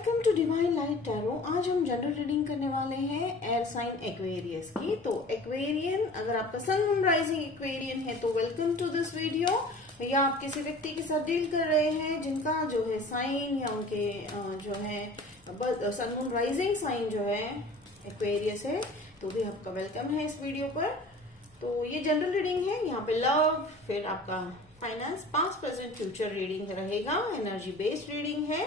Welcome to divine light tarot. आज हम general reading करने वाले हैं एयर साइन एक्वेरियस की। तो एक्वेरियन, अगर आपका सन मून राइजिंग एक्वेरियन है तो वेलकम टू दिस वीडियो। या आप किसी व्यक्ति के साथ डील कर रहे हैं जिनका जो है साइन या उनके जो है सन मून राइजिंग साइन जो है एक्वेरियस है, तो भी आपका वेलकम है इस वीडियो पर। तो ये जनरल रीडिंग है, यहाँ पे लव, फिर आपका finance, past present future reading रहेगा। एनर्जी बेस्ड रीडिंग है,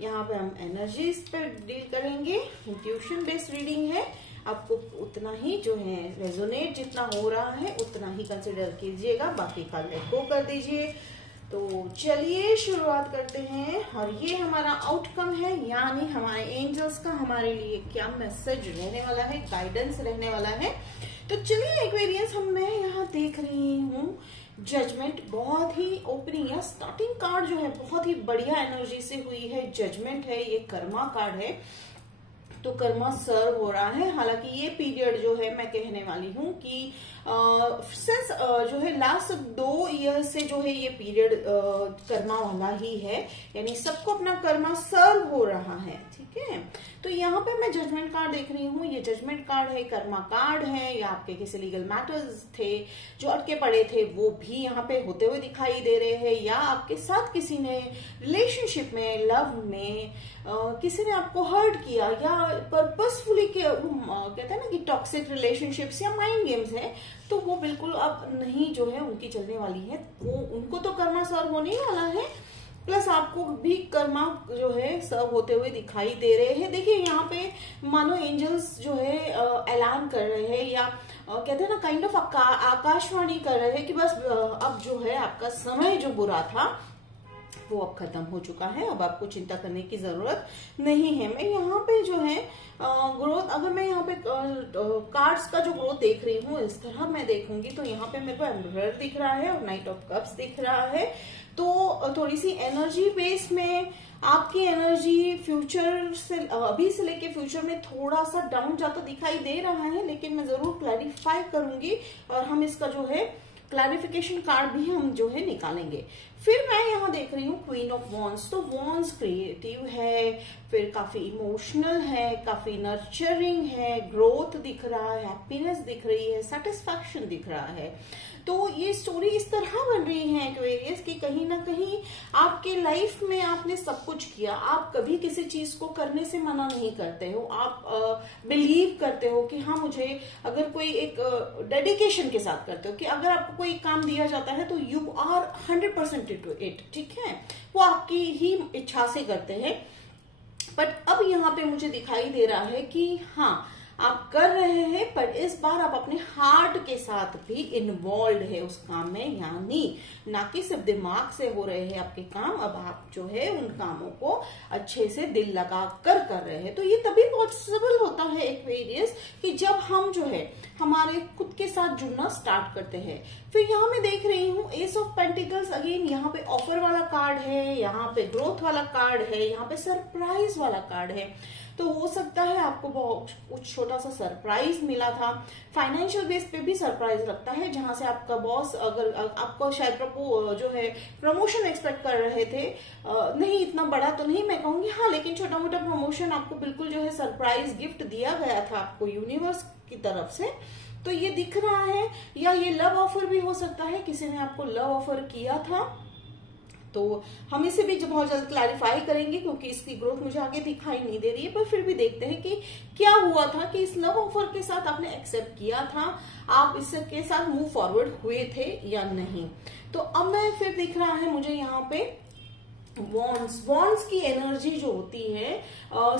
यहाँ पे हम एनर्जीज पे डील करेंगे। इंट्यूशन बेस्ड रीडिंग है, आपको उतना ही जो है रेजोनेट जितना हो रहा है उतना ही कंसिडर कीजिएगा, बाकी का लेट गो कर दीजिए। तो चलिए शुरुआत करते हैं। और ये हमारा आउटकम है, यानी हमारे एंजल्स का हमारे लिए क्या मैसेज रहने वाला है, गाइडेंस रहने वाला है। तो चलिए एक्वेरियंस, मैं यहाँ देख रही हूँ जजमेंट। बहुत ही ओपनिंग या स्टार्टिंग कार्ड जो है बहुत ही बढ़िया एनर्जी से हुई है। जजमेंट है, ये कर्मा कार्ड है, तो कर्मा सर्व हो रहा है। हालांकि ये पीरियड जो है मैं कहने वाली हूँ कि सिंस जो है लास्ट 2 ईयर से जो है ये पीरियड कर्मा वाला ही है, यानी सबको अपना कर्मा सर्व हो रहा है। ठीक है, तो यहाँ पे मैं जजमेंट कार्ड देख रही हूँ। ये जजमेंट कार्ड है, कर्मा कार्ड है, या आपके किसी लीगल मैटर्स थे जो अटके पड़े थे वो भी यहाँ पे होते हुए दिखाई दे रहे हैं। या आपके साथ किसी ने रिलेशनशिप में, लव में किसी ने आपको हर्ट किया, या पर्पसफुली कहते हैं ना कि टॉक्सिक रिलेशनशिप्स या माइंड गेम्स है, तो वो बिल्कुल अब नहीं जो है उनकी चलने वाली है। वो उनको तो कर्मा सर्व होने वाला है, प्लस आपको भी कर्मा जो है सर्व होते हुए दिखाई दे रहे हैं। देखिए यहाँ पे मानो एंजल्स जो है ऐलान कर रहे हैं, या कहते हैं ना काइंड ऑफ आकाशवाणी कर रहे हैं कि बस अब जो है आपका समय जो बुरा था वो अब खत्म हो चुका है, अब आपको चिंता करने की जरूरत नहीं है। मैं यहाँ पे जो है ग्रोथ, अगर मैं यहाँ पे कार्ड्स का जो ग्रोथ देख रही हूँ इस तरह मैं देखूंगी, तो यहाँ पे मेरे को एम्बरर दिख रहा है और नाइट ऑफ कप्स दिख रहा है। तो थोड़ी सी एनर्जी बेस में आपकी एनर्जी फ्यूचर से, अभी से लेके फ्यूचर में थोड़ा सा डाउन जाता दिखाई दे रहा है, लेकिन मैं जरूर क्लैरिफाई करूंगी और हम इसका जो है क्लैरिफिकेशन कार्ड भी हम जो है निकालेंगे। फिर मैं यहाँ देख रही हूँ क्वीन ऑफ वॉन्ड्स। तो वॉन्ड्स क्रिएटिव है, फिर काफी इमोशनल है, काफी नर्चरिंग है, ग्रोथ दिख रहा है, हैप्पीनेस दिख रही है, सेटिस्फैक्शन दिख रहा है। तो ये स्टोरी इस तरह बन रही है एक्वेरियस कि कहीं ना कहीं आपके लाइफ में आपने सब कुछ किया, आप कभी किसी चीज को करने से मना नहीं करते हो। आप बिलीव करते हो कि हाँ, मुझे अगर कोई एक डेडिकेशन के साथ करते हो कि अगर आपको कोई काम दिया जाता है तो यू आर 100% टू इट। ठीक है, वो आपकी ही इच्छा से करते हैं। बट अब यहाँ पे मुझे दिखाई दे रहा है कि हाँ, आप कर रहे हैं, पर इस बार आप अपने हार्ट के साथ भी इन्वॉल्व है उस काम में, यानी ना कि सिर्फ दिमाग से हो रहे हैं आपके काम, अब आप जो है उन कामों को अच्छे से दिल लगा कर रहे हैं। तो ये तभी पॉसिबल होता है एक्वेरियस कि जब हम जो है हमारे खुद के साथ जुड़ना स्टार्ट करते हैं। फिर यहाँ मैं देख रही हूँ एस ऑफ पेंटिकल्स, अगेन यहाँ पे ऑफर वाला कार्ड है, यहाँ पे ग्रोथ वाला कार्ड है, यहाँ पे सरप्राइज वाला कार्ड है। तो हो सकता है आपको बहुत कुछ छोटा सा सरप्राइज मिला था। फाइनेंशियल बेस पे भी सरप्राइज लगता है, जहां से आपका बॉस, अगर आपको शायद जो है प्रमोशन एक्सपेक्ट कर रहे थे, नहीं इतना बड़ा तो नहीं मैं कहूंगी, हाँ, लेकिन छोटा मोटा प्रमोशन आपको बिल्कुल जो है सरप्राइज गिफ्ट दिया गया था आपको यूनिवर्स की तरफ से। तो ये दिख रहा है, या ये लव ऑफर भी हो सकता है, किसी ने आपको लव ऑफर किया था। तो हम इसे भी बहुत जल्द क्लैरिफाई करेंगे, क्योंकि इसकी ग्रोथ मुझे आगे दिखाई नहीं दे रही है। पर फिर भी देखते हैं कि क्या हुआ था कि इस लव ऑफर के साथ आपने एक्सेप्ट किया था, आप इसके साथ मूव फॉरवर्ड हुए थे या नहीं। तो अब मैं फिर दिख रहा है मुझे यहाँ पे वॉन्ड्स की एनर्जी जो होती है,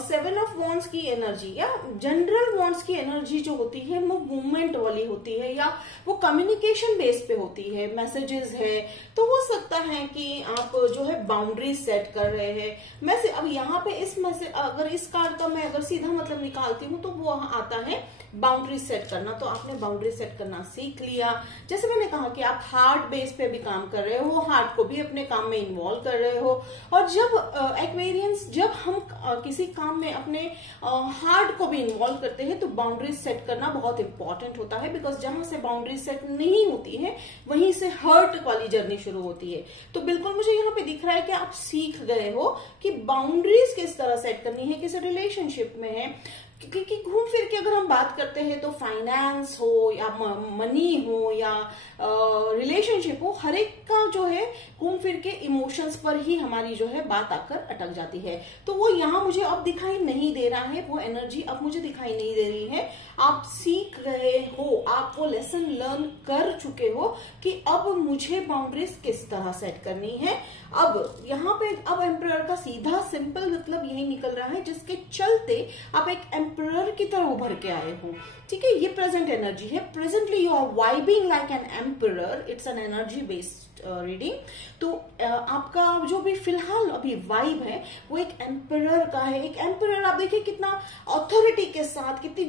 7 ऑफ वॉन्ड्स की एनर्जी या जनरल वॉन्ड्स की एनर्जी जो होती है वो मूवमेंट वाली होती है, या वो कम्युनिकेशन बेस पे होती है, मैसेजेस है। तो हो सकता है कि आप जो है बाउंड्रीज सेट कर रहे हैं। मैं अब यहाँ पे इस मैसेज, अगर इस कार्ड का मैं अगर सीधा मतलब निकालती हूँ तो वो आता है बाउंड्री सेट करना। तो आपने बाउंड्री सेट करना सीख लिया। जैसे मैंने कहा कि आप हार्ट बेस पे भी काम कर रहे हो, हार्ट को भी अपने काम में इन्वॉल्व कर रहे हो, और जब एक्वेरियंस, जब हम किसी काम में अपने हार्ट को भी इन्वॉल्व करते हैं तो बाउंड्रीज सेट करना बहुत इंपॉर्टेंट होता है, बिकॉज जहां से बाउंड्रीज सेट नहीं होती है वहीं से हर्ट वाली जर्नी शुरू होती है। तो बिल्कुल मुझे यहाँ पे दिख रहा है कि आप सीख गए हो कि बाउंड्रीज किस तरह सेट करनी है किसी रिलेशनशिप में है। क्योंकि घूम फिर के अगर हम बात करते हैं तो फाइनेंस हो या मनी हो या रिलेशनशिप हो, हर एक का जो है घूम फिर के इमोशंस पर ही हमारी जो है बात आकर अटक जाती है। तो वो यहाँ मुझे अब दिखाई नहीं दे रहा है, वो एनर्जी अब मुझे दिखाई नहीं दे रही है। आप सीख गए हो, आप वो लेसन लर्न कर चुके हो कि अब मुझे बाउंड्रीज किस तरह सेट करनी है। अब यहाँ पे अब एम्परर का सीधा सिंपल मतलब यही निकल रहा है, जिसके चलते आप एक एम्परर की तरह उभर के आए हो। ठीक है, ये प्रेजेंट एनर्जी है। Presently you are vibing like an emperor, it's an energy based reading. तो आपका जो भी फिलहाल अभी वाइब है वो एक एम्परर का है। एक एम्परर आप देखिए कितना ऑथोरिटी के साथ, कितनी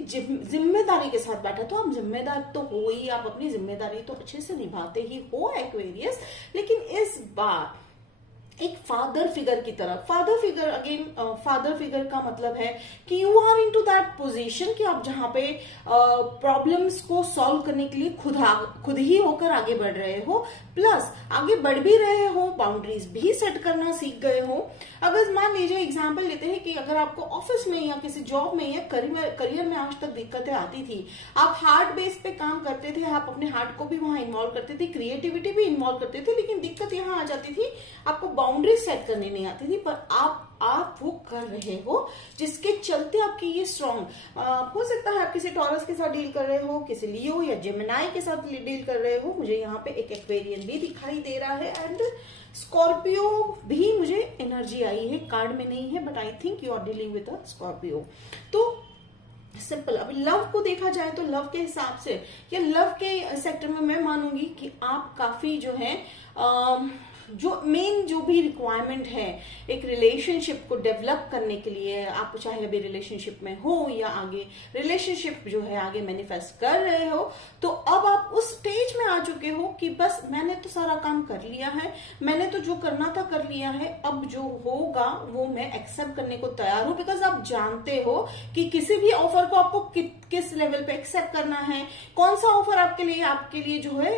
जिम्मेदारी के साथ बैठा। तो आप जिम्मेदार तो हो ही, आप अपनी जिम्मेदारी तो अच्छे से निभाते ही हो एक्वेरियस, लेकिन इस बार एक फादर फिगर की तरफ। Father figure, again father figure का मतलब है कि you are into that position कि आप जहां पे प्रॉब्लम्स को सॉल्व करने के लिए खुद ही होकर आगे बढ़ रहे हो, प्लस आगे बढ़ भी रहे हो, बाउंड्रीज भी सेट करना सीख गए हो। अगर मान लीजिए एग्जांपल लेते हैं कि अगर आपको ऑफिस में या किसी जॉब में या करियर में आज तक दिक्कतें आती थी, आप हार्ट बेस पे काम करते थे, आप अपने हार्ट को भी वहां इन्वॉल्व करते थे, क्रिएटिविटी भी इन्वॉल्व करते थे, लेकिन दिक्कत यहाँ आ जाती थी आपको बाउंड्री सेट करनी नहीं आती थी, पर आप वो कर रहे हो, जिसके चलते आपकी ये स्ट्रॉन्ग हो सकता है। आप किसी टॉरस के साथ डील कर रहे हो, किसी लियो या जेमिनाई के साथ डील कर रहे हो। मुझे यहाँ पे एक एक्वेरियन भी दिखाई दे रहा है एंड स्कॉर्पियो भी मुझे एनर्जी आई है, कार्ड में नहीं है, but I think you are dealing with a Scorpio. तो सिंपल। अभी लव को देखा जाए तो लव के हिसाब से या लव के सेक्टर में मैं मानूंगी कि आप काफी जो है जो मेन जो भी रिक्वायरमेंट है एक रिलेशनशिप को डेवलप करने के लिए, आप चाहे अभी रिलेशनशिप में हो या आगे रिलेशनशिप जो है आगे मैनिफेस्ट कर रहे हो, तो अब आप उस स्टेज में आ चुके हो कि बस मैंने तो सारा काम कर लिया है, मैंने तो जो करना था कर लिया है, अब जो होगा वो मैं एक्सेप्ट करने को तैयार हूं। बिकॉज आप जानते हो कि किसी भी ऑफर को आपको किस लेवल पे एक्सेप्ट करना है, कौन सा ऑफर आपके लिए जो है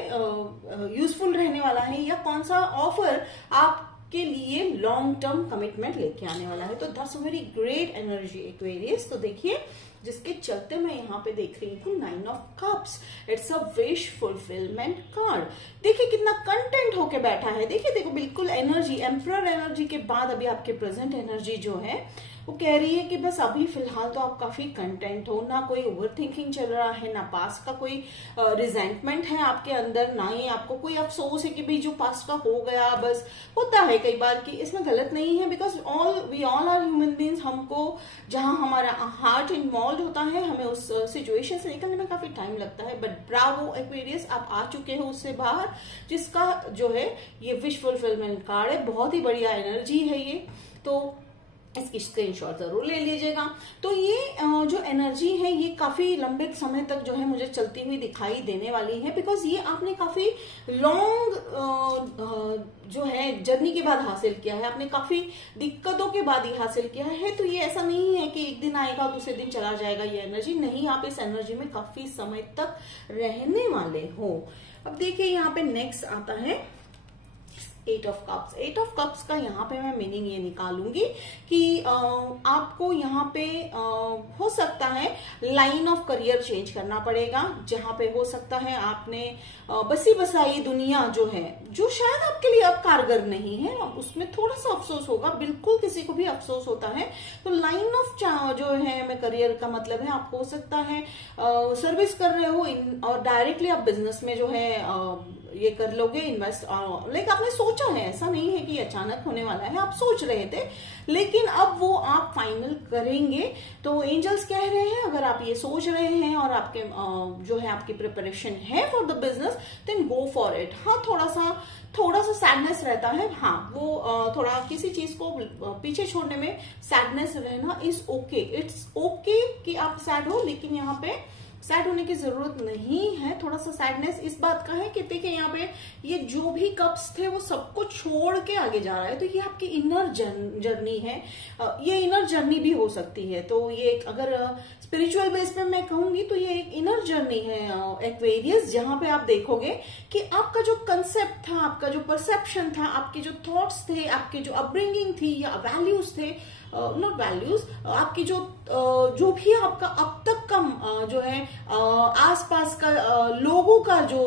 यूजफुल रहने वाला है, या कौन सा ऑफर आपके लिए लॉन्ग टर्म कमिटमेंट लेके आने वाला है। तो that's very great energy Aquarius. तो देखिए जिसके चलते मैं यहाँ पे देख रही हूँ 9 of cups, it's a wish fulfilment card. देखिए कितना कंटेंट होके बैठा है। देखो बिल्कुल एनर्जी, एम्परर एनर्जी के बाद अभी आपके प्रेजेंट एनर्जी जो है वो कह रही है कि बस अभी फिलहाल तो आप काफी कंटेंट हो, ना कोई ओवर थिंकिंग चल रहा है, ना पास्ट का कोई रिजेंटमेंट है आपके अंदर, ना ही आपको कोई अफसोस है कि भाई जो पास्ट का हो गया। बस होता है कई बार कि इसमें गलत नहीं है, because we all are human beings. हमको जहां हमारा हार्ट इन्वॉल्व होता है हमें उस सिचुएशन से निकलने में काफी टाइम लगता है। बट ब्रावो एक्वेरियस, आप आ चुके हो उससे बाहर, जिसका जो है ये विश फुलफिलमेंट कार्ड है। बहुत ही बढ़िया एनर्जी है ये, तो इसकी स्क्रीनशॉट जरूर ले लीजिएगा। तो ये जो एनर्जी है ये काफी लंबे समय तक जो है मुझे चलती हुई दिखाई देने वाली है, बिकॉज ये आपने काफी लॉन्ग जो है जर्नी के बाद हासिल किया है, आपने काफी दिक्कतों के बाद ही हासिल किया है। तो ये ऐसा नहीं है कि एक दिन आएगा दूसरे दिन चला जाएगा ये एनर्जी, नहीं, आप इस एनर्जी में काफी समय तक रहने वाले हो। अब देखिए यहाँ पे नेक्स्ट आता है 8 ऑफ कप्स। 8 ऑफ कप्स का यहाँ पे मैं मीनिंग ये निकालूंगी कि आपको यहाँ पे हो सकता है लाइन ऑफ करियर चेंज करना पड़ेगा, जहां पे हो सकता है आपने बसी बसाई दुनिया जो है, जो शायद आपके लिए अब कारगर नहीं है, उसमें थोड़ा सा अफसोस होगा, बिल्कुल किसी को भी अफसोस होता है। तो लाइन ऑफ जो है मैं करियर का मतलब है आप हो सकता है सर्विस कर रहे हो और डायरेक्टली आप बिजनेस में जो है ये कर लोगे इन्वेस्ट, लाइक आपने सोचा है, ऐसा नहीं है कि अचानक होने वाला है, आप सोच रहे थे, लेकिन अब वो आप फाइनल करेंगे। तो एंजल्स कह रहे हैं अगर आप ये सोच रहे हैं और आपके जो है आपकी प्रिपरेशन है for the business, then go for it. हाँ, थोड़ा सा सैडनेस रहता है, हाँ वो थोड़ा किसी चीज को पीछे छोड़ने में सैडनेस रहना इज ओके, इट्स ओके कि आप सैड हो, लेकिन यहाँ पे सैड होने की जरूरत नहीं है। थोड़ा सा सैडनेस इस बात का है कि देखिए यहाँ पे ये जो भी कप्स थे वो सबको छोड़ के आगे जा रहा है, तो ये आपकी इनर जर्नी है। ये इनर जर्नी भी हो सकती है, तो ये अगर स्पिरिचुअल बेस पे मैं कहूंगी तो ये एक इनर जर्नी है एक्वेरियस, जहां पे आप देखोगे कि आपका जो कंसेप्ट था, आपका जो परसेप्शन था, आपके जो थॉट्स थे, आपके जो अपब्रिंगिंग थी या वैल्यूज थे, नॉट वैल्यूज, आपकी जो भी आपका अब तक का जो है आसपास का लोगों का जो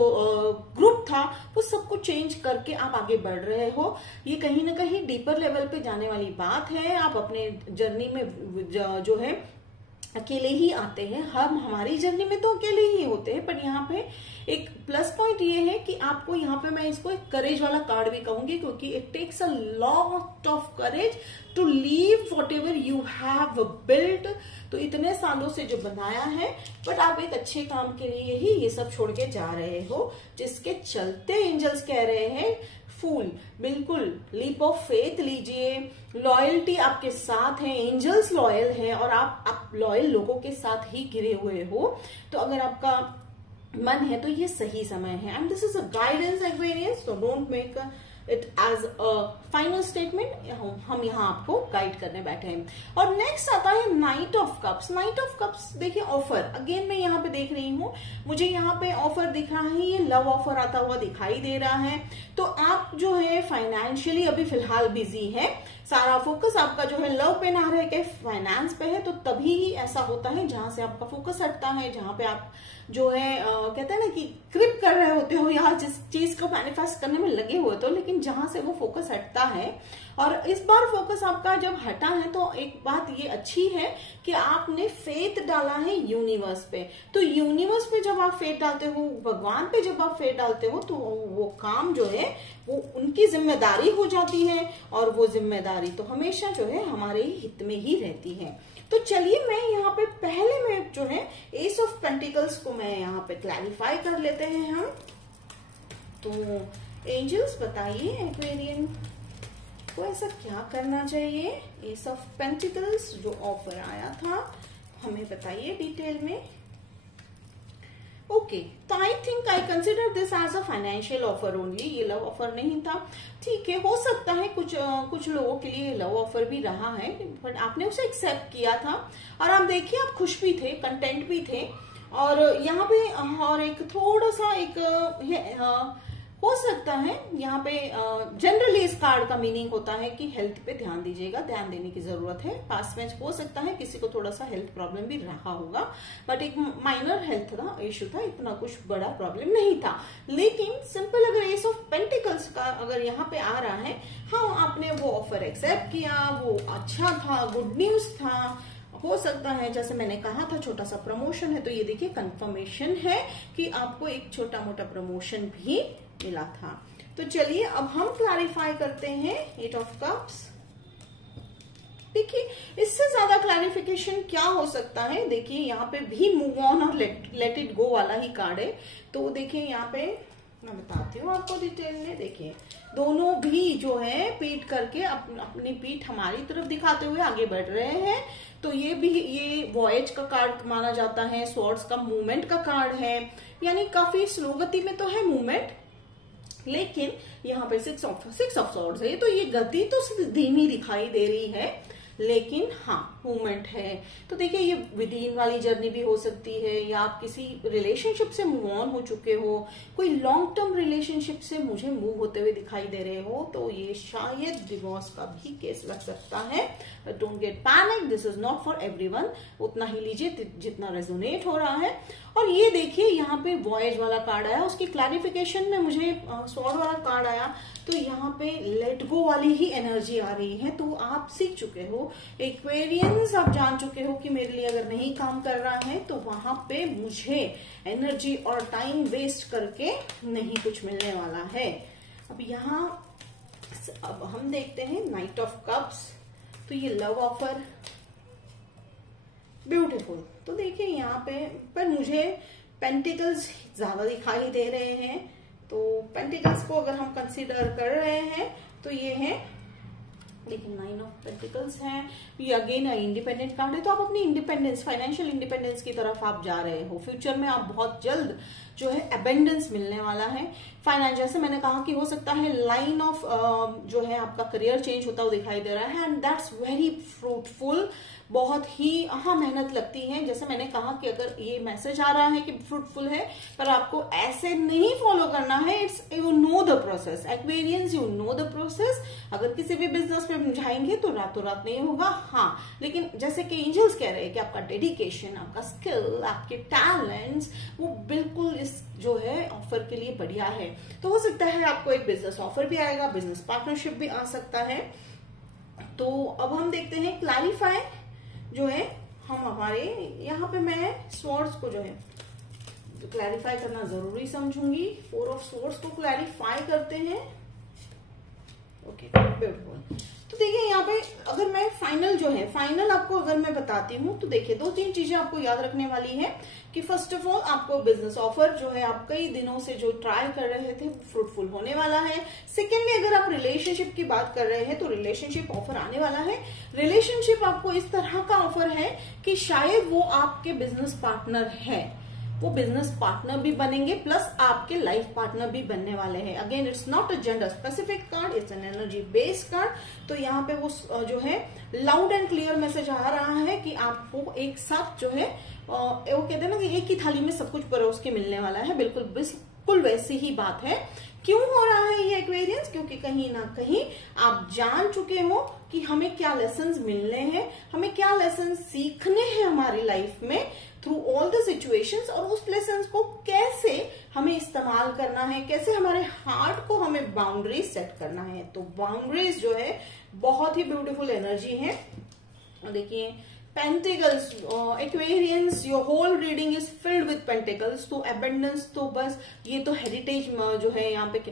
ग्रुप था वो सबको चेंज करके आप आगे बढ़ रहे हो। ये कहीं ना कहीं डीपर लेवल पे जाने वाली बात है। आप अपने जर्नी में जो है अकेले ही आते हैं, हम हमारी जर्नी में तो अकेले ही होते हैं, पर यहाँ पे एक प्लस पॉइंट ये है कि आपको यहाँ पे मैं इसको एक करेज वाला कार्ड भी कहूंगी, क्योंकि it takes a lot of courage to leave whatever you have built. तो इतने सालों से जो बनाया है, बट आप एक अच्छे काम के लिए ही ये सब छोड़ के जा रहे हो, जिसके चलते एंजल्स कह रहे हैं फूल, बिल्कुल लीप ऑफ फेथ लीजिए। लॉयल्टी आपके साथ है, एंजल्स लॉयल है, और आप लॉयल लोगों के साथ ही घिरे हुए हो। तो अगर आपका मन है तो ये सही समय है, and this is a guidance Aquarians, so don't make it as a final statement. हम यहाँ आपको गाइड करने बैठे हैं। और नेक्स्ट आता है night of cups. Night of cups देखिए ऑफर, अगेन मैं यहाँ पे देख रही हूँ, मुझे यहाँ पे ऑफर दिख रहा है, ये लव ऑफर आता हुआ दिखाई दे रहा है। तो आप जो है फाइनेंशियली अभी फिलहाल बिजी है, सारा फोकस आपका जो है लव पे ना रह के फाइनेंस पे है, तो तभी ही ऐसा होता है जहां से आपका फोकस हटता है, जहां पे आप जो है कहते हैं ना कि क्रिप कर रहे होते हो या जिस चीज को मैनिफेस्ट करने में लगे हुए हो, लेकिन जहां से वो फोकस हटता है, और इस बार फोकस आपका जब हटा है तो एक बात ये अच्छी है कि आपने फेथ डाला है यूनिवर्स पे। तो यूनिवर्स पे जब आप फेथ डालते हो, भगवान पे जब आप फेथ डालते हो, तो वो काम जो है वो उनकी जिम्मेदारी हो जाती है, और वो जिम्मेदारी तो हमेशा जो है हमारे हित में ही रहती है। तो चलिए मैं यहाँ पे पहले में जो है एस ऑफ पेंटिकल्स को मैं यहाँ पे क्लैरिफाई कर लेते हैं हम। तो एंजल्स बताइए एक्वेरियन को ऐसा क्या करना चाहिए। एस ऑफ पेंटिकल्स जो ऑफर आया था हमें बताइए डिटेल में। ओके, तो I think I consider this as a financial offer only, ये लव ऑफर नहीं था। ठीक है, हो सकता है कुछ लोगों के लिए लव ऑफर भी रहा है, बट आपने उसे एक्सेप्ट किया था, और आप देखिए आप खुश भी थे, कंटेंट भी थे। और यहाँ पे और एक थोड़ा सा एक हो सकता है यहाँ पे जनरली इस कार्ड का मीनिंग होता है कि हेल्थ पे ध्यान दीजिएगा, ध्यान देने की जरूरत है। पास्ट में हो सकता है किसी को थोड़ा सा हेल्थ प्रॉब्लम भी रहा होगा, बट एक माइनर हेल्थ का इशू था, इतना कुछ बड़ा प्रॉब्लम नहीं था। लेकिन सिंपल अगर एस ऑफ पेंटिकल्स का अगर यहाँ पे आ रहा है, हाँ आपने वो ऑफर एक्सेप्ट किया, वो अच्छा था, गुड न्यूज था। हो सकता है जैसे मैंने कहा था छोटा सा प्रमोशन है, तो ये देखिए कंफर्मेशन है कि आपको एक छोटा मोटा प्रमोशन भी मिला था। तो चलिए अब हम क्लैरिफाई करते हैं एट ऑफ कप्स। देखिए इससे ज्यादा क्लैरिफिकेशन क्या हो सकता है। देखिए यहाँ पे भी मूव ऑन और लेट इट गो वाला ही कार्ड है। तो देखिए यहाँ पे मैं बताती हूँ आपको डिटेल में। देखिए दोनों भी जो है पीठ करके अपनी पीठ हमारी तरफ दिखाते हुए आगे बढ़ रहे हैं। तो ये भी ये वॉयज का कार्ड माना जाता है, स्वॉर्ड्स का मूवमेंट का कार्ड है, यानी काफी स्लो गति में तो है मूवमेंट, लेकिन यहाँ पे सिक्स ऑफ स्वॉर्ड्स है, तो ये गति तो धीमी दिखाई दे रही है, लेकिन हाँ मूवमेंट है। तो देखिए ये विद इन वाली जर्नी भी हो सकती है, या आप किसी रिलेशनशिप से मूव ऑन हो चुके हो, कोई लॉन्ग टर्म रिलेशनशिप से मुझे मूव होते हुए दिखाई दे रहे हो, तो ये शायद डिवोर्स का भी केस लग सकता है। Don't get panic, this is not for everyone, उतना ही लीजिए जितना रेजोनेट हो रहा है। और ये देखिए यहाँ पे वॉयज वाला कार्ड आया, उसकी क्लैरिफिकेशन में मुझे स्वॉर्ड वाला कार्ड आया, तो यहाँ पे लेट गो वाली ही एनर्जी आ रही है। तो आप सीख चुके हो एक्वेरियंस, आप जान चुके हो कि मेरे लिए अगर नहीं काम कर रहा है तो वहां पे मुझे एनर्जी और टाइम वेस्ट करके नहीं कुछ मिलने वाला है। अब यहाँ अब हम देखते हैं नाइट ऑफ कप्स। तो ये लव ऑफर ब्यूटीफुल। तो देखिए यहाँ पे पर मुझे पेंटिकल्स ज्यादा दिखाई दे रहे हैं, तो पेंटिकल्स को अगर हम कंसीडर कर रहे हैं तो ये है देखिए 9 ऑफ पेंटिकल्स है, ये अगेन इंडिपेंडेंट कार्ड है, तो आप अपनी इंडिपेंडेंस, फाइनेंशियल इंडिपेंडेंस की तरफ आप जा रहे हो। फ्यूचर में आप बहुत जल्द जो है एबेंडेंस मिलने वाला है। फाइनेंस, जैसे मैंने कहा कि हो सकता है लाइन ऑफ जो है आपका करियर चेंज होता हुआ दिखाई दे रहा है, एंड दैट्स वेरी फ्रूटफुल। बहुत ही मेहनत लगती है। जैसे मैंने कहा कि अगर ये मैसेज आ रहा है कि फ्रूटफुल है, पर आपको ऐसे नहीं फॉलो करना है। It's you know the process, Aquarians you know the process. अगर किसी भी बिजनेस में जाएंगे तो रातों रात नहीं होगा, हाँ, लेकिन जैसे कि एंजल्स कह रहे हैं कि आपका डेडिकेशन, आपका स्किल, आपके टैलेंट्स, वो बिल्कुल इस जो है ऑफर के लिए बढ़िया है। तो हो सकता है आपको एक बिजनेस ऑफर भी आएगा, बिजनेस पार्टनरशिप भी आ सकता है। तो अब हम देखते हैं क्लैरिफाई जो है हम हमारे यहाँ पे, मैं स्वॉर्ड्स को जो है क्लैरिफाई करना जरूरी समझूंगी। 4 ऑफ स्वॉर्ड्स को क्लैरिफाई करते हैं। Okay, beautiful. तो देखिए यहाँ पे अगर मैं फाइनल आपको अगर मैं बताती हूँ, तो देखिए 2-3 चीजें आपको याद रखने वाली है कि फर्स्ट ऑफ ऑल आपको बिजनेस ऑफर जो है आप कई दिनों से जो ट्राई कर रहे थे फ्रूटफुल होने वाला है। सेकेंडली अगर आप रिलेशनशिप की बात कर रहे हैं तो रिलेशनशिप ऑफर आने वाला है। रिलेशनशिप आपको इस तरह का ऑफर है कि शायद वो आपके बिजनेस पार्टनर है, वो बिजनेस पार्टनर भी बनेंगे प्लस आपके लाइफ पार्टनर भी बनने वाले हैं। Again it's not a gender specific card, it's an energy based card. तो यहाँ पे वो जो है लाउड एंड क्लियर मैसेज आ रहा है कि आपको एक साथ जो है वो कहते हैं ना कि एक ही थाली में सब कुछ परोस के मिलने वाला है। बिल्कुल वैसी ही बात है। क्यों हो रहा है ये एक्वेरियंस? क्योंकि कहीं ना कहीं आप जान चुके हो कि हमें क्या लेसन्स मिलने हैं, हमें क्या लेसन्स सीखने हैं हमारी लाइफ में थ्रू ऑल द सिचुएशंस, और उस लेसन्स को कैसे हमें इस्तेमाल करना है, कैसे हमारे हार्ट को हमें बाउंड्रीज सेट करना है। तो बाउंड्रीज जो है बहुत ही ब्यूटीफुल एनर्जी है। देखिए pentacles, Aquarians, your whole reading is filled with pentacles. तो एबेंडेंस तो बस ये तो हेरिटेज जो है यहाँ पे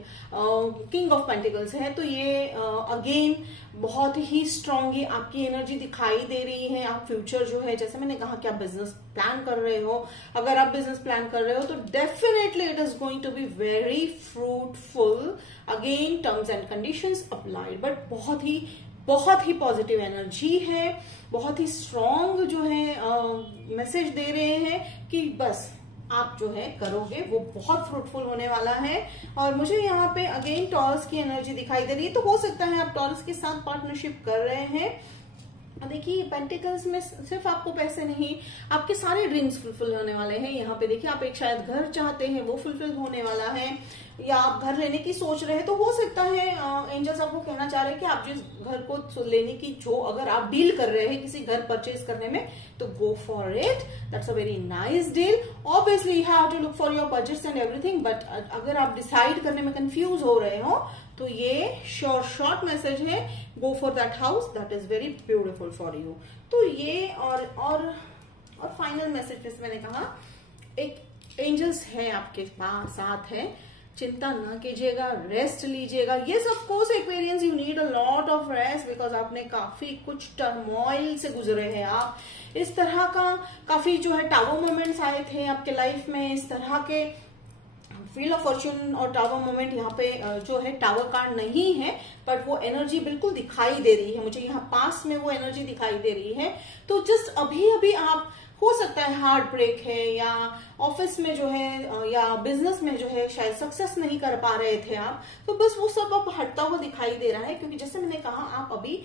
किंग ऑफ पेंटिकल्स है। तो ये अगेन बहुत ही स्ट्रांग आपकी एनर्जी दिखाई दे रही है। आप फ्यूचर जो है, जैसे मैंने कहा कि आप बिजनेस प्लान कर रहे हो, अगर आप बिजनेस प्लान कर रहे हो तो definitely it is going to be very fruitful. Again terms and conditions applied, but बहुत ही पॉजिटिव एनर्जी है, बहुत ही स्ट्रॉन्ग जो है मैसेज दे रहे हैं कि बस आप जो है करोगे वो बहुत फ्रूटफुल होने वाला है। और मुझे यहाँ पे अगेन टॉरस की एनर्जी दिखाई दे रही है। तो हो सकता है आप टॉरस के साथ पार्टनरशिप कर रहे हैं। देखिए पेंटिकल्स में सिर्फ आपको पैसे नहीं, आपके सारे ड्रीम्स फुलफिल होने वाले हैं। यहाँ पे देखिए आप एक शायद घर चाहते हैं, वो फुलफिल होने वाला है, या आप घर लेने की सोच रहे हैं। तो हो सकता है एंजल्स आपको कहना चाह रहे हैं कि आप जिस घर को लेने की जो अगर आप डील कर रहे हैं किसी घर परचेज करने में, तो go for it, that's a very nice deal. Obviously you have to look for your budgets and everything, but अगर आप डिसाइड करने में कंफ्यूज हो रहे हो तो ये शॉर्ट मैसेज है, go for that house, that is very beautiful for you. तो ये और फाइनल मैसेज जैसे मैंने कहा, एक एंजल्स है आपके पास साथ है, चिंता न कीजिएगा, रेस्ट लीजिएगा। Yes of course Aquarians you need a lot of rest, because आपने काफी कुछ टर्मोइल से गुजरे हैं। आप इस तरह का काफी जो है टावर मोमेंट्स आए थे आपके लाइफ में, इस तरह के व्हील ऑफ फॉर्च्यून और टावर मोमेंट यहाँ पे जो है टावर कार्ड नहीं है, बट वो एनर्जी बिल्कुल दिखाई दे रही है मुझे, यहाँ पास में वो एनर्जी दिखाई दे रही है। तो जस्ट अभी आप हो सकता है हार्ट ब्रेक है, या ऑफिस में जो है या बिजनेस में जो है शायद सक्सेस नहीं कर पा रहे थे आप, तो बस वो सब अब हटता हुआ दिखाई दे रहा है। क्योंकि जैसे मैंने कहा आप अभी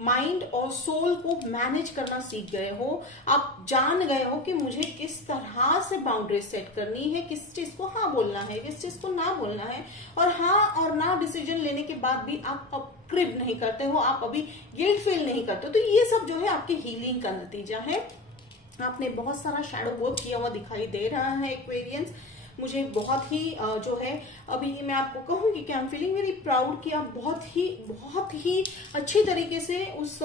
माइंड और सोल को मैनेज करना सीख गए हो, आप जान गए हो कि मुझे किस तरह से बाउंड्रीज सेट करनी है, किस चीज को हाँ बोलना है, किस चीज को ना बोलना है, और हाँ और ना डिसीजन लेने के बाद भी आप अब क्रिप नहीं करते हो, आप अभी गिल्ट फील नहीं करते हो। तो ये सब जो है आपकी हीलिंग का नतीजा है। आपने बहुत सारा शैडो वर्क किया हुआ दिखाई दे रहा है एक्वेरियंस। मुझे बहुत ही जो है अभी मैं आपको कहूंगी कि I am feeling very proud कि आप बहुत ही अच्छी तरीके से उस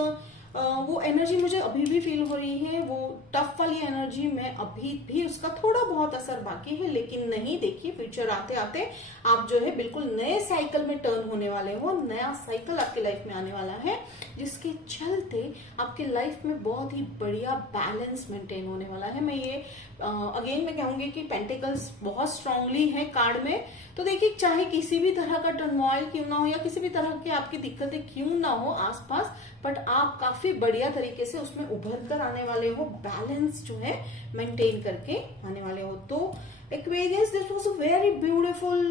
वो एनर्जी मुझे अभी भी फील हो रही है। वो टफ वाली एनर्जी में अभी भी उसका थोड़ा बहुत असर बाकी है, लेकिन नहीं, देखिए फ्यूचर आते आते आप जो है बिल्कुल नए साइकिल में टर्न होने वाले हो। नया साइकिल आपकी लाइफ में आने वाला है, जिसके चलते आपके लाइफ में बहुत ही बढ़िया बैलेंस मेंटेन होने वाला है। मैं ये अगेन मैं कहूंगी कि पेंटिकल्स बहुत स्ट्रांगली है कार्ड में। तो देखिए, चाहे किसी भी तरह का टर्मोइल क्यों ना हो या किसी भी तरह की आपकी दिक्कतें क्यों ना हो आसपास, बट आप काफी बढ़िया तरीके से उसमें उभर कर आने वाले हो, बैलेंस जो है मेंटेन करके आने वाले हो। तो Aquarius, this was a very beautiful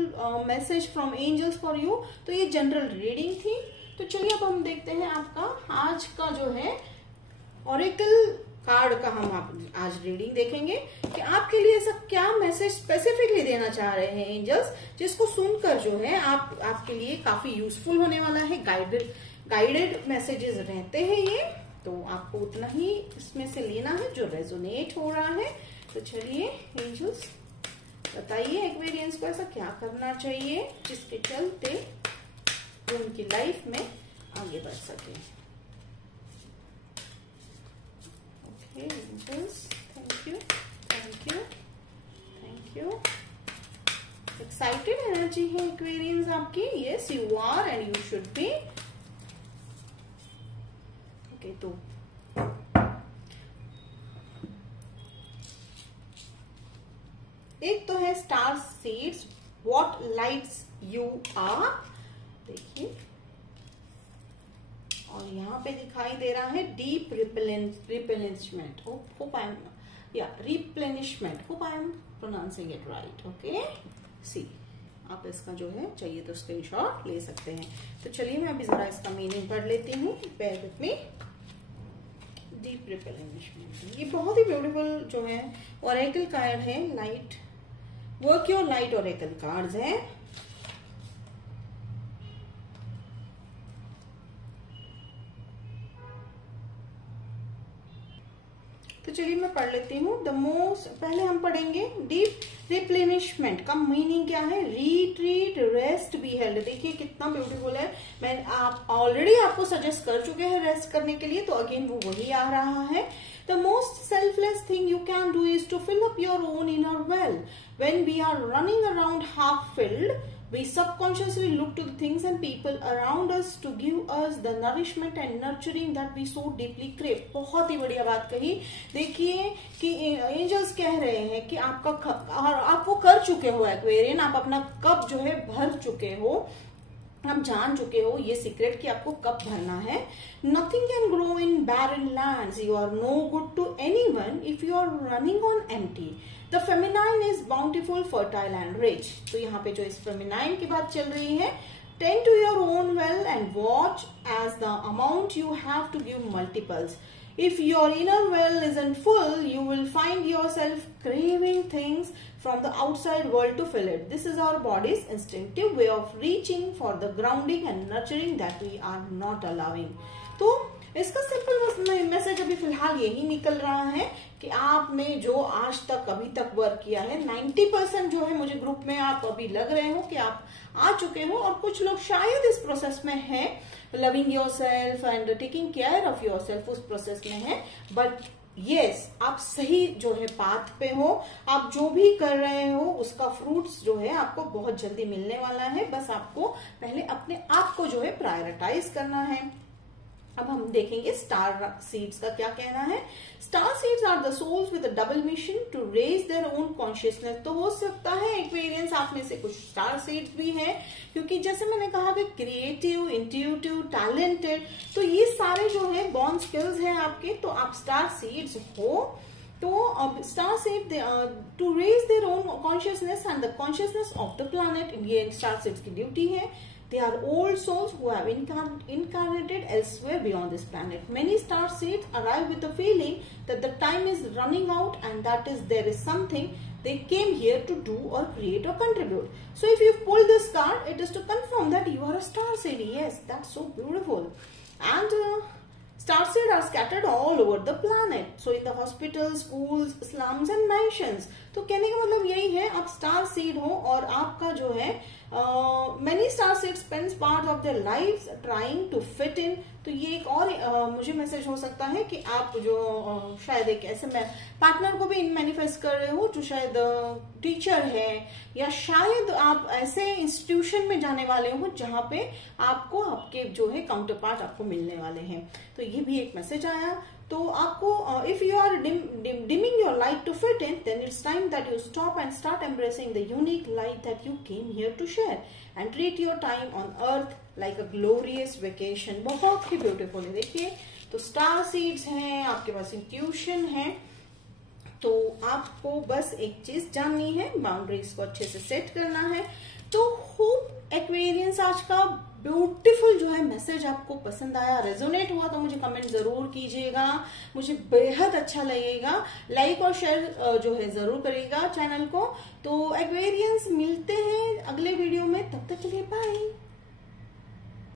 message from angels for you। तो ये जनरल रीडिंग थी। तो चलिए अब हम देखते हैं आपका आज का जो है ऑरेकल कार्ड का हम आज रीडिंग देखेंगे कि आपके लिए ऐसा क्या मैसेज स्पेसिफिकली देना चाह रहे हैं एंजल्स, जिसको सुनकर जो है आपके लिए काफी यूजफुल होने वाला है। गाइडेड मैसेजेस रहते हैं ये, तो आपको उतना ही इसमें से लेना है जो रेजोनेट हो रहा है। तो चलिए एंजल्स बताइए एक्वेरियंस को ऐसा क्या करना चाहिए जिसके चलते वो उनकी लाइफ में आगे बढ़ सके। Okay angels, thank you thank you thank you. Excited energy है एक्वेरियंस आपकी। Yes you are and you should be. Okay, तो एक तो है star seeds, what lights you are, देखिए, और यहाँ पे दिखाई दे रहा है deep replenishment, hope I am replenishment, hope I am pronouncing it right. Okay, see आप इसका जो है चाहिए तो स्क्रीनशॉट ले सकते हैं। तो चलिए मैं अभी जरा इसका मीनिंग पढ़ लेती हूँ, bear with me. Deep replenishment, ये बहुत ही ब्यूटीफुल जो है ऑरेकल कार्ड है। Light work your light oracle cards है। तो चलिए मैं पढ़ लेती हूँ। द मोस्ट, पहले हम पढ़ेंगे डीप रिप्लेनिशमेंट का मीनिंग क्या है। Retreat, rest, be held. देखिए कितना ब्यूटीफुल है। मैं आप ऑलरेडी आपको सजेस्ट कर चुके हैं रेस्ट करने के लिए, तो अगेन वो वही आ रहा है। The most selfless thing you can do is to fill up your own inner well. When we are running around half filled, we subconsciously look to the things and people around us to give us the nourishment and nurturing that we so deeply crave। बहुत ही बढ़िया बात कही। देखिए कि angels कह रहे हैं कि आपका और आप वो कर चुके हो एक्वेरियन, आप अपना कप जो है भर चुके हो, आप जान चुके हो ये सीक्रेट कि आपको कब भरना है। Nothing can grow in barren lands, you are no good to anyone if you are running on empty. The feminine is bountiful, fertile and rich. तो यहाँ पे जो इस फेमिनाइन की बात चल रही है, tend to your own well and watch as the amount you have to give multiples. If your inner well isn't full, you will find yourself craving things from the outside world to fill it. This is our body's instinctive way of reaching for the grounding and nurturing that we are not allowing. तो इसका simple message अभी फिलहाल यही निकल रहा है कि आपने जो आज तक अभी तक वर्क किया है, 90% जो है मुझे ग्रुप में आप अभी लग रहे हो कि आप आ चुके हो, और कुछ लोग शायद इस प्रोसेस में है, loving your self and taking care of your self, उस प्रोसेस में है। बट यस, आप सही जो है पाथ पे हो। आप जो भी कर रहे हो उसका फ्रूट्स जो है आपको बहुत जल्दी मिलने वाला है। बस आपको पहले अपने आप को जो है प्रायोरिटाइज करना है। अब हम देखेंगे स्टार सीड्स का क्या कहना है। Star seeds are the souls with a double mission to raise their own consciousness. तो हो सकता है एक्वेरियंस आप में से कुछ स्टार सीड्स भी है, क्योंकि जैसे मैंने कहा कि क्रिएटिव, इंट्यूटिव, टैलेंटेड, तो ये सारे जो है बॉर्न स्किल्स हैं आपके, तो आप स्टार सीड्स हो। तो अब star seed to raise their own consciousness and the consciousness of the planet, ये स्टार सीड्स की ड्यूटी है। They are old souls who have incarnated elsewhere beyond this planet. Many star seeds arrive with the feeling that the time is running out and that is there is something they came here to do or create or contribute. So if you pull this card, it is to confirm that you are a star seed. Yes, that's so beautiful. And star seeds are scattered all over the planet. So in the hospitals, schools, slums and mansions. तो कहने का मतलब यही है, आप star seed हो और आपका जो है many star seeds spends part of their lives trying to fit in तो ये एक और मुझे मैसेज हो सकता है कि आप जो शायद एक ऐसे मैं पार्टनर को भी मैनिफेस्ट कर रहे हो जो शायद टीचर है, या शायद आप ऐसे इंस्टीट्यूशन में जाने वाले हो जहां पे आपको आपके जो है काउंटर पार्ट आपको मिलने वाले हैं। तो ये भी एक मैसेज आया। तो आपको if you are dimming your light to fit in, then it's time that you stop and start embracing the unique light that you came here to share and treat your time on earth like a glorious vacation। बहुत ही beautiful है। देखिए तो star seeds हैं, आपके पास intuition है, तो आपको बस एक चीज जाननी है, बाउंड्रीज को अच्छे से सेट करना है। तो होप एक्वेरियंस आज का ब्यूटीफुल जो है मैसेज आपको पसंद आया, रेजोनेट हुआ तो मुझे कमेंट जरूर कीजिएगा, मुझे बेहद अच्छा लगेगा। लाइक और शेयर जो है जरूर करिएगा चैनल को। तो एक्वेरियंस मिलते हैं अगले वीडियो में, तब तक के लिए बाय।